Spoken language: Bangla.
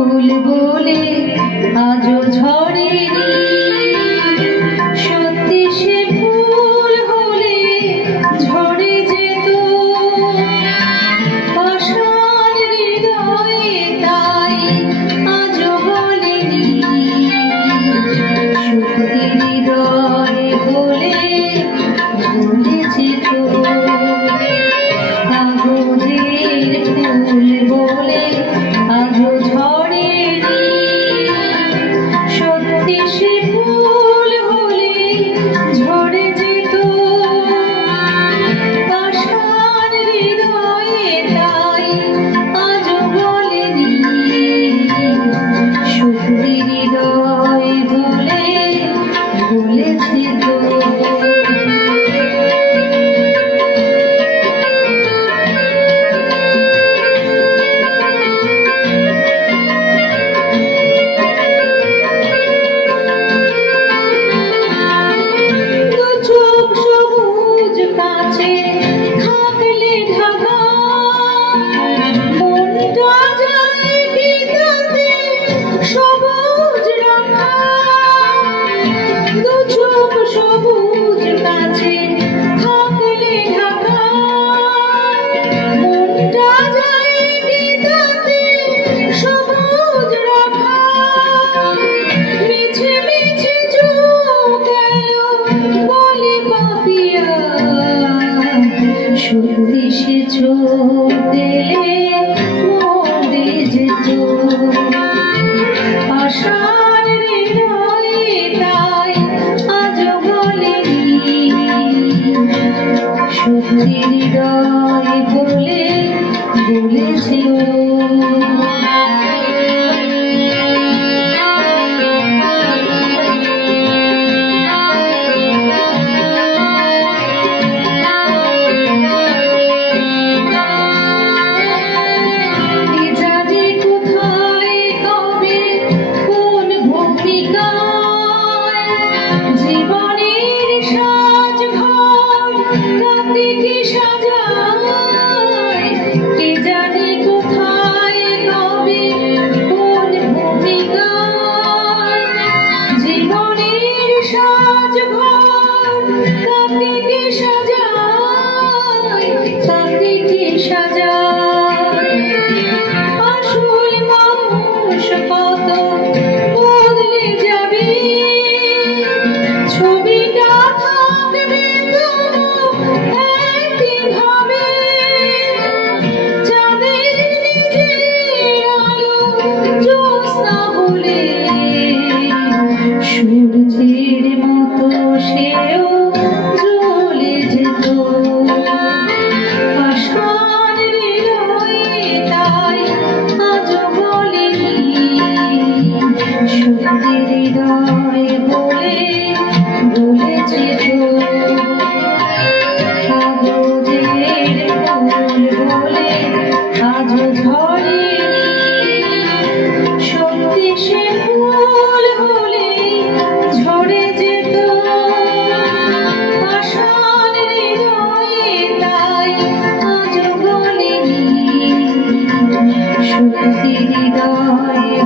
ফুল বলে আজও ঝরেনি, সত্যি সে ফুল হলে ঝরে যেত। পাষাণ হৃদয়ে তাই আজও বলেনি, সত্যি হৃদয়ে বলে ঝরে যেত। কাগজের ফুল বলে আজও ঝরেনি, সত্যি সে ফুল হলে ঝরে যেত। পাষাণ হৃদয়ে তাই আজও বলেনি, সত্যি হৃদয় বলে বলেছে তো। সবুজ কাছে থাকলে ঢাকা, মনটা যায় কি তাতে সবুজ রাখা। মিছে মিছে চোখ গেল বলে পাপিয়া, সত্যি সে চোখ দিলে মরে যেত। পাষাণ হৃদয়ে তাই আজও বলেনি, সত্যি হৃদয় বলে বলেছে। সূর্যের মতো সেও জ্বলে যেত। পাষাণ হৃদয়ে তাই আজও বলেনি, সত্যি হৃদয় বলে বলেছে তো। কাগজের ফুল বলে আজও ঝরেনি, সত্যি সে ফুল হলে ঝরে যেত। পাষাণ হৃদয়ে তাই আজও বলেনি, সত্যি হৃদয়